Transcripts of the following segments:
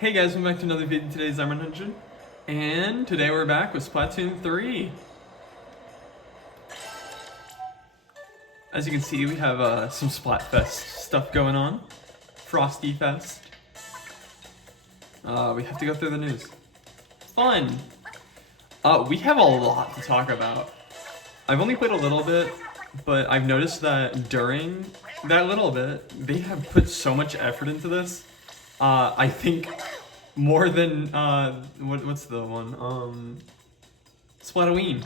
Hey guys, welcome back to another video. Today's I'm100, and today we're back with Splatoon 3. As you can see, we have some Splatfest stuff going on. FrostyFest. We have to go through the news. Fun! We have a lot to talk about. I've only played a little bit, but I've noticed that during that little bit, they have put so much effort into this. I think more than, what's the one? Splatoon.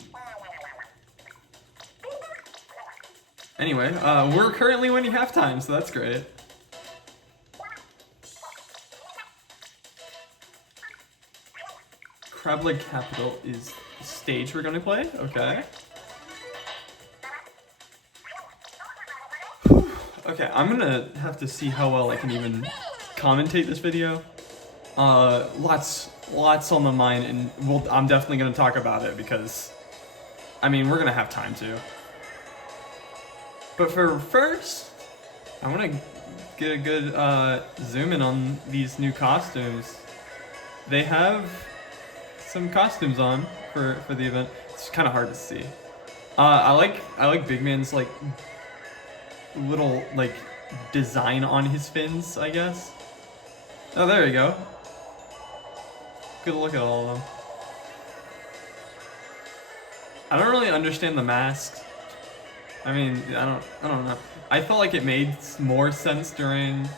Anyway, we're currently winning halftime, so that's great. Crab Leg Capital is the stage we're gonna play, okay. Okay, I'm gonna have to see how well I can even commentate this video. Lots on the mind, and I'm definitely gonna talk about it because, I mean, we're gonna have time to. But for first, I wanna get a good zoom in on these new costumes. They have some costumes on for the event. It's kind of hard to see. I like Big Man's like little like design on his fins, I guess. Oh, there you go. Good look at all of them. I don't really understand the masks. I mean, I don't know. I felt like it made more sense during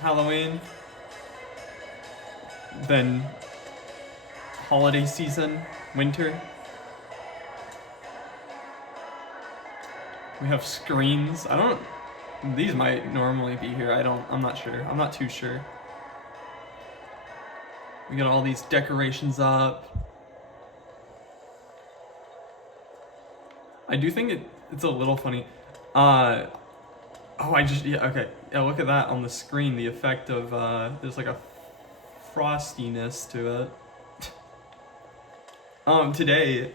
Halloween than holiday season, winter. We have screens. These might normally be here. I'm not sure. I'm not too sure. We got all these decorations up. I do think it's a little funny. Yeah, okay. Yeah, look at that on the screen. The effect of, there's like a frostiness to it. Today,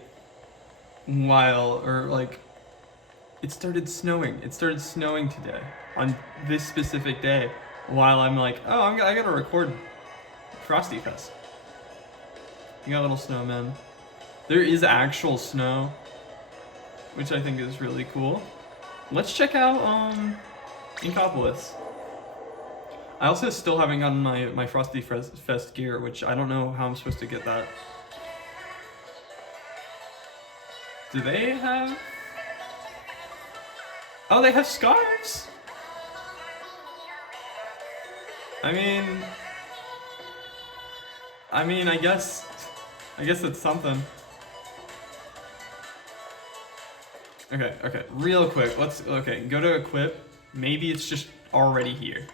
it started snowing. It started snowing today, on this specific day, while I'm like, oh, I gotta record FrostyFest. You got little snowmen. There is actual snow, which I think is really cool. Let's check out Inkopolis. I also still haven't gotten my FrostyFest gear, which I don't know how I'm supposed to get that. Do they have? Oh, they have scarves. I mean, I guess it's something. Okay, real quick, go to equip. Maybe it's just already here.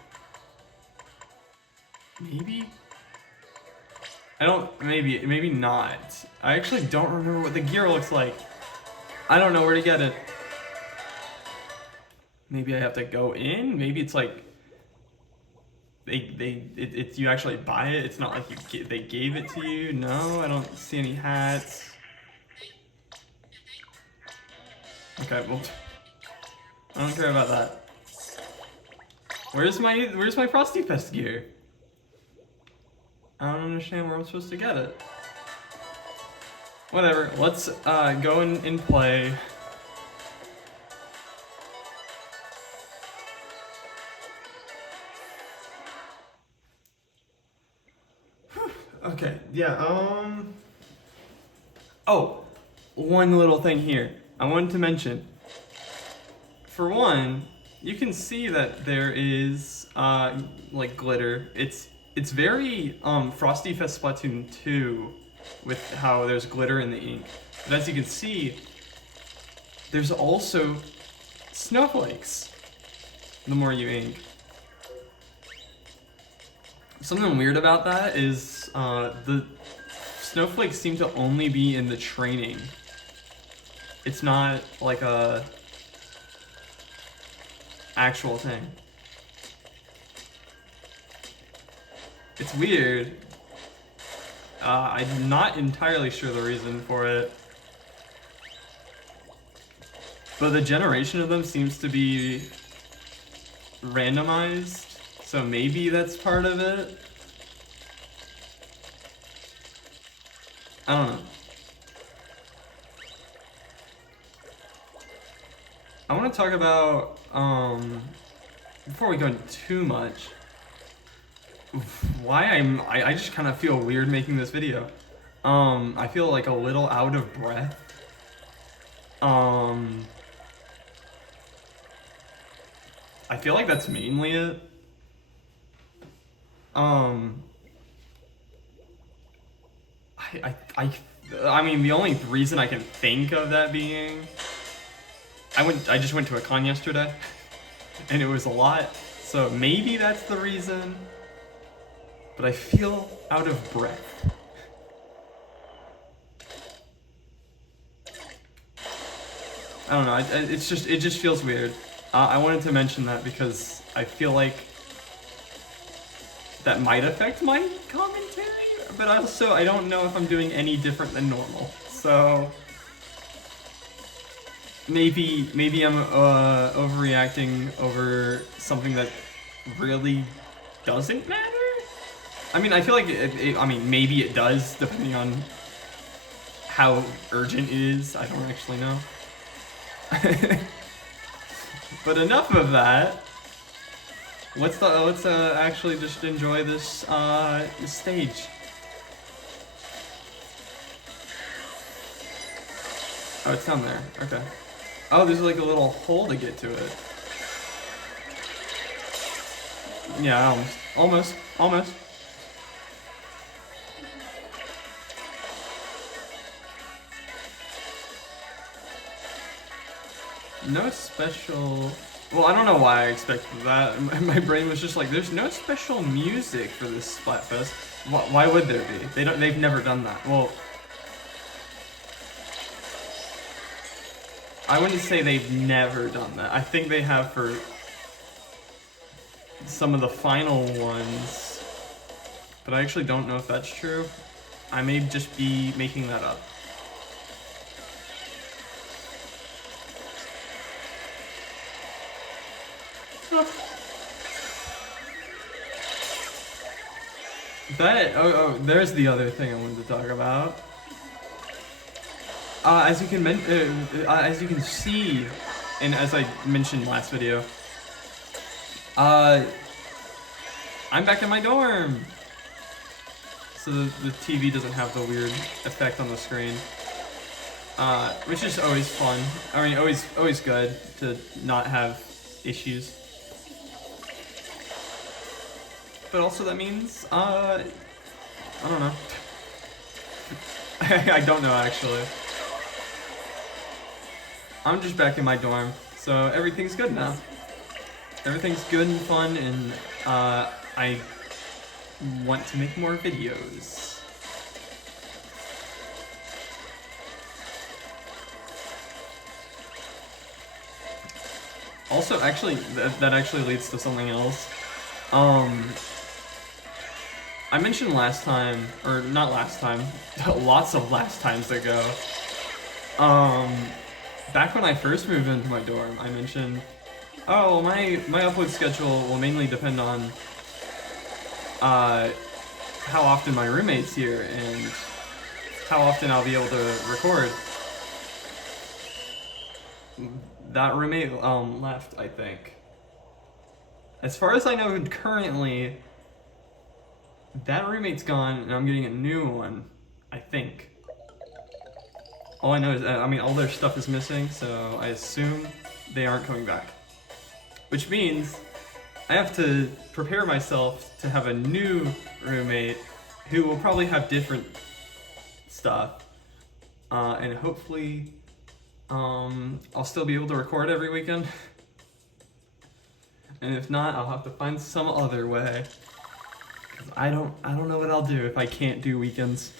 Maybe? Maybe not. I actually don't remember what the gear looks like. I don't know where to get it. Maybe I have to go in? Maybe it's like, you actually buy it. It's not like they gave it to you. No, I don't see any hats. Okay, well, I don't care about that. Where's my FrostyFest gear? I don't understand where I'm supposed to get it. Whatever. Let's go and play. Okay, yeah, oh, one little thing here I wanted to mention. For one, you can see that there is, like, glitter. It's very, FrostyFest Splatoon 2 with how there's glitter in the ink. But as you can see, there's also snowflakes the more you ink. Something weird about that is the snowflakes seem to only be in the training. It's not like a actual thing. It's weird. I'm not entirely sure the reason for it. But the generation of them seems to be randomized, so maybe that's part of it. I don't know. I want to talk about, before we go into too much, why I just kind of feel weird making this video. I feel like a little out of breath. I feel like that's mainly it. I mean, the only reason I can think of that being, I just went to a con yesterday, and it was a lot, so maybe that's the reason, but I feel out of breath. I don't know, it just feels weird. I wanted to mention that because I feel like that might affect my commentary, but also I don't know if I'm doing any different than normal. So maybe I'm overreacting over something that really doesn't matter. I mean, I feel like I mean, maybe it does, depending on how urgent it is. I don't actually know. But enough of that. Let's actually just enjoy this stage. Oh, it's down there. Okay. Oh, there's like a little hole to get to it. Yeah, almost. No special. Well, I don't know why I expected that. My brain was just like, "There's no special music for this Splatfest. Why would there be? They've never done that." Well, I wouldn't say they've never done that. I think they have for some of the final ones, but I actually don't know if that's true. I may just be making that up. There's the other thing I wanted to talk about. As you can see, and as I mentioned last video, I'm back in my dorm. So the TV doesn't have the weird effect on the screen, which is always fun. I mean, always good to not have issues. But also that means, I don't know. I don't know actually. I'm just back in my dorm, so everything's good now. Everything's good and fun, and I want to make more videos. Also, actually, that actually leads to something else. I mentioned last time, or not last time, lots of last times ago, back when I first moved into my dorm, I mentioned, oh, my upload schedule will mainly depend on how often my roommate's here and how often I'll be able to record. That roommate left, I think. As far as I know currently, that roommate's gone and I'm getting a new one, I think. All I know is that, I mean, all their stuff is missing, so I assume they aren't coming back. Which means I have to prepare myself to have a new roommate who will probably have different stuff. And hopefully, I'll still be able to record every weekend. And if not, I'll have to find some other way. 'Cause I don't know what I'll do if I can't do weekends.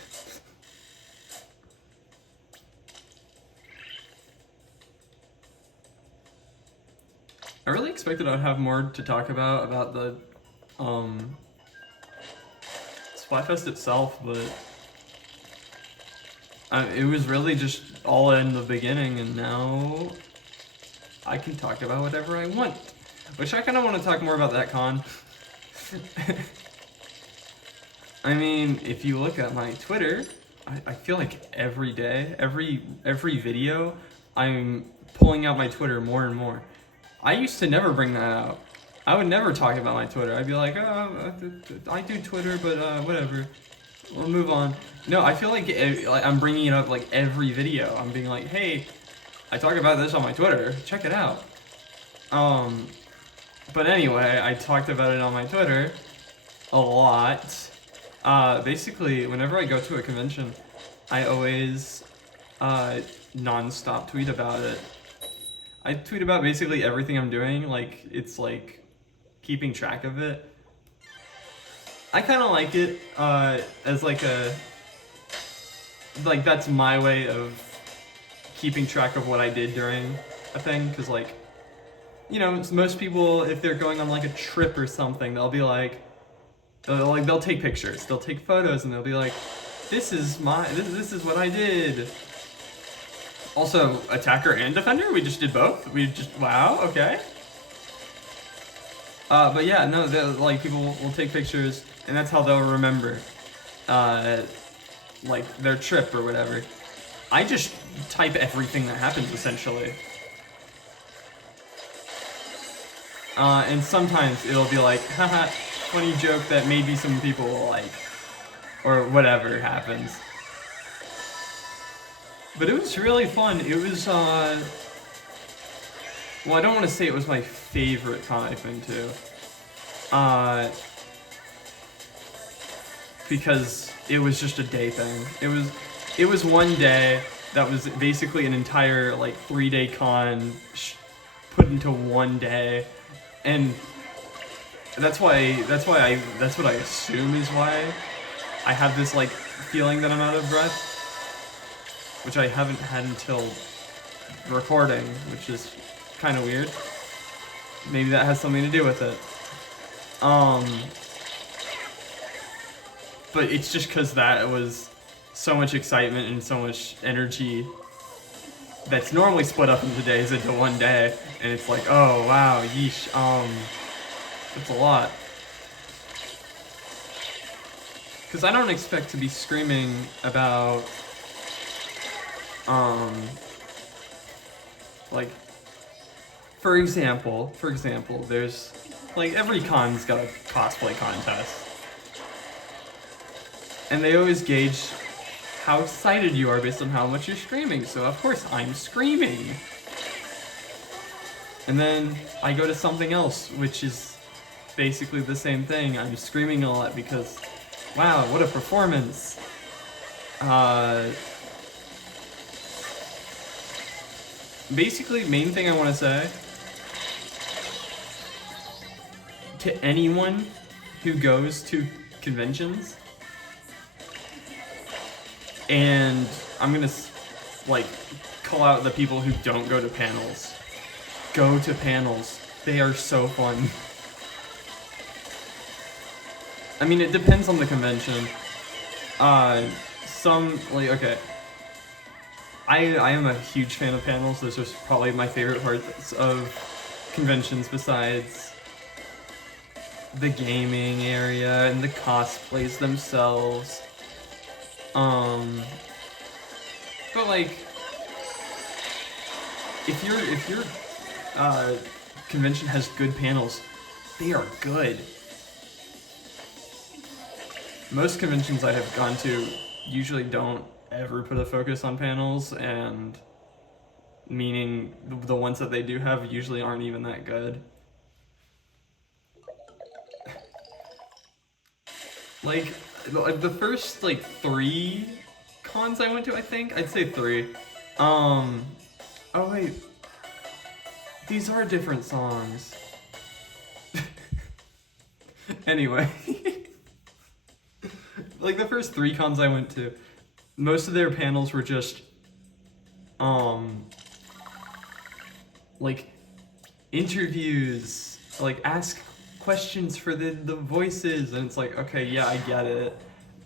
I really expected I'd have more to talk about the Splatfest itself, but it was really just all in the beginning, and now I can talk about whatever I want. Which I kind of want to talk more about that con. I mean, if you look at my Twitter, I feel like every day, every video, I'm pulling out my Twitter more and more. I used to never bring that out. I would never talk about my Twitter. I'd be like, oh, I do Twitter, but whatever. We'll move on. No, I feel like I'm bringing it up like every video. I'm being like, hey, I talk about this on my Twitter. Check it out. But anyway, I talked about it on my Twitter a lot. Basically, whenever I go to a convention, I always non-stop tweet about it. I tweet about basically everything I'm doing. Like, it's like keeping track of it. I kind of like it as like that's my way of keeping track of what I did during a thing, because like, you know, most people, if they're going on like a trip or something, they'll be like, they'll take pictures, they'll take photos, and they'll be like, this is what I did. Also, attacker and defender, we just did both. Wow, okay. But yeah, no, like people will take pictures, and that's how they'll remember, like their trip or whatever. I just type everything that happens essentially. And sometimes it'll be like, haha, funny joke that maybe some people will like, or whatever happens. But it was really fun. It was, well, I don't want to say it was my favorite con I've been to. Because it was just a day thing. It was one day that was basically an entire, like, 3-day con put into one day. And that's what I assume is why I have this, like, feeling that I'm out of breath. Which I haven't had until recording, which is kind of weird. Maybe that has something to do with it. But it's just because that was so much excitement and so much energy that's normally split up into days into one day, and it's like, oh wow, yeesh, that's a lot. Because I don't expect to be screaming about like, for example, there's, like, every con's got a cosplay contest. And they always gauge how excited you are based on how much you're screaming, so of course I'm screaming. And then I go to something else, which is basically the same thing. I'm screaming a lot because, wow, what a performance. Basically, main thing I want to say to anyone who goes to conventions, and I'm gonna like call out the people who don't go to panels. Go to panels. They are so fun. I mean, it depends on the convention. Okay. I am a huge fan of panels. Those are probably my favorite parts of conventions besides the gaming area and the cosplays themselves. But like, if your convention has good panels, they are good. Most conventions I have gone to usually don't ever put a focus on panels, and meaning the ones that they do have usually aren't even that good. Like the first like 3 cons I went to, I think I'd say 3. Oh wait, these are different songs. Anyway, like the first 3 cons I went to, most of their panels were just, like, interviews, like, ask questions for the voices, and it's like, okay, yeah, I get it.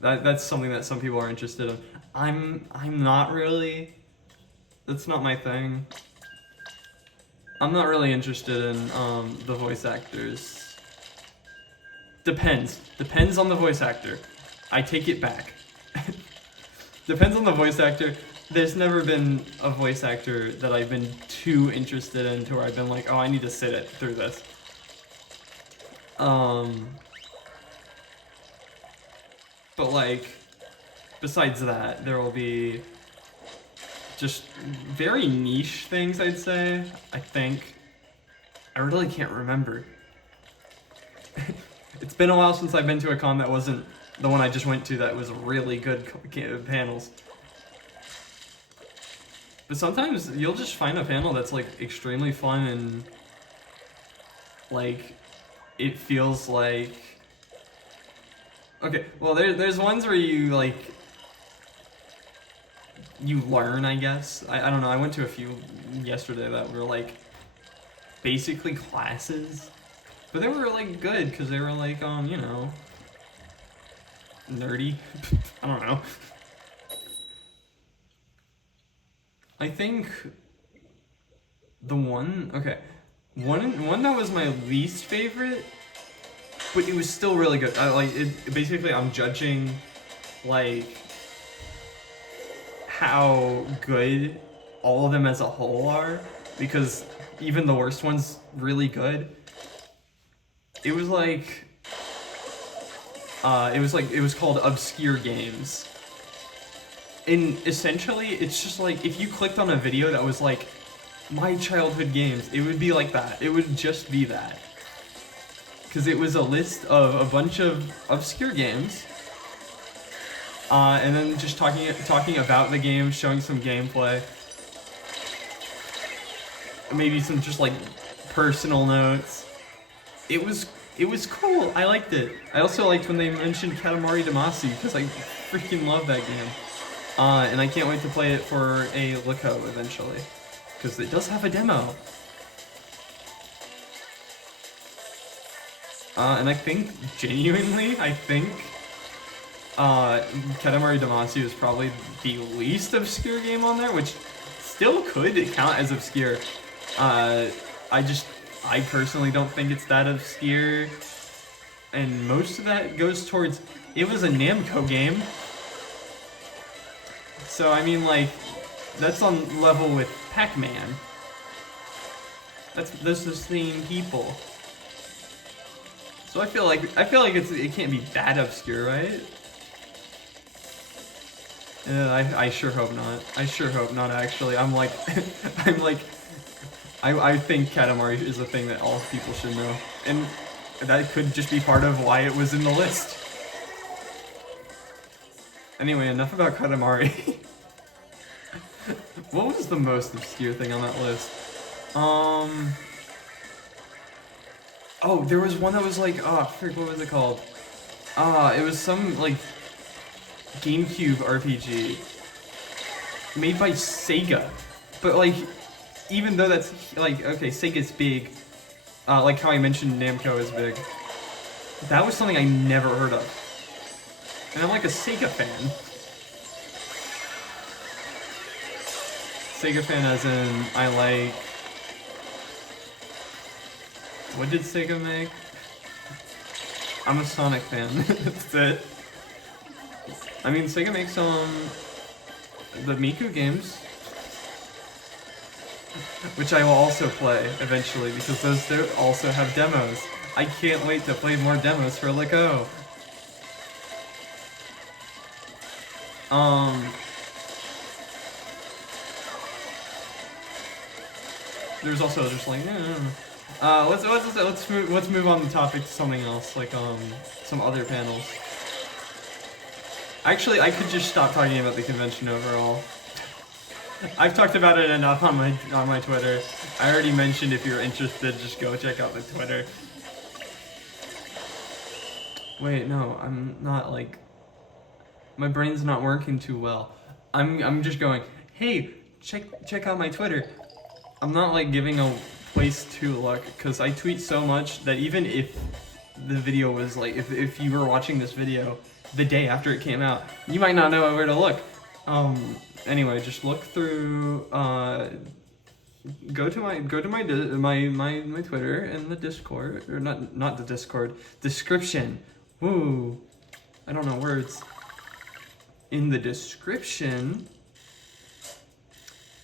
That's something that some people are interested in. I'm not really. That's not my thing. I'm not really interested in, the voice actors. Depends on the voice actor. I take it back. Depends on the voice actor. There's never been a voice actor that I've been too interested in to where I've been like, oh, I need to sit it through this. But like, besides that, there will be just very niche things, I'd say, I think. I really can't remember. It's been a while since I've been to a con that wasn't the one I just went to that was really good panels. But sometimes you'll just find a panel that's like extremely fun and like it feels like... Okay, well there's ones where you like... you learn, I guess. I don't know, I went to a few yesterday that were like basically classes. But they were like good because they were like, you know, nerdy. I don't know. I think the one that was my least favorite, but it was still really good. Basically, I'm judging like how good all of them as a whole are, because even the worst one's really good. It was like it was called Obscure Games. And essentially, it's just like, if you clicked on a video that was like, my childhood games, it would be like that. It would just be that. Because it was a list of a bunch of obscure games. And then just talking about the game, showing some gameplay. Maybe some just like personal notes. It was cool. I liked it. I also liked when they mentioned Katamari Damacy, because I freaking love that game. And I can't wait to play it for a Lico eventually, because it does have a demo. And I think, genuinely, Katamari Damacy is probably the least obscure game on there, which still could count as obscure. I personally don't think it's that obscure, and most of that goes towards, it was a Namco game. So, I mean, like, that's on level with Pac-Man. That's the same people. So I feel like it can't be that obscure, right? I sure hope not. I sure hope not, actually. I think Katamari is a thing that all people should know. And that could just be part of why it was in the list. Anyway, enough about Katamari. What was the most obscure thing on that list? Oh, there was one that was like, frick, what was it called? It was some, like, GameCube RPG made by Sega. But, like, even though that's, like, okay, Sega's big, like how I mentioned Namco is big, that was something I never heard of. And I'm like a Sega fan. Sega fan as in, I like... What did Sega make? I'm a Sonic fan. That's it. I mean, Sega makes the Miku games, which I will also play eventually, because those also have demos. I can't wait to play more demos for Lico. There's also just like, let's move on the topic to something else, like some other panels. Actually, I could just stop talking about the convention overall. I've talked about it enough on my Twitter. I already mentioned, if you're interested, just go check out the Twitter. Wait, no, I'm not, like, my brain's not working too well. I'm just going, hey, check out my Twitter. I'm not like giving a place to look, because I tweet so much that even if the video was like, if you were watching this video the day after it came out, you might not know where to look. Anyway, just look through, go to my Twitter and the Discord, or not the Discord, description. Woo, I don't know words. in the description,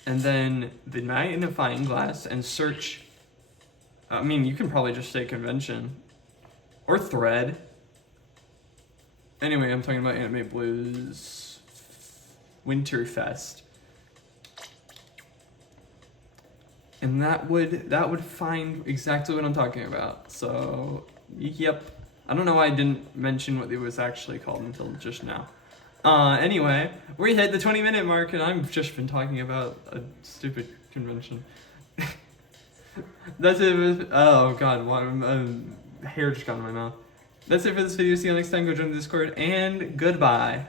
and then the magnifying glass, and search. I mean, you can probably just say convention or thread. Anyway, I'm talking about Anime Blues Winterfest. And that would find exactly what I'm talking about. So, yep. I don't know why I didn't mention what it was actually called until just now. Anyway, we hit the 20-minute mark, and I've just been talking about a stupid convention. That's it. Oh god, hair just got in my mouth. That's it for this video. See you next time. Go join the Discord, and goodbye.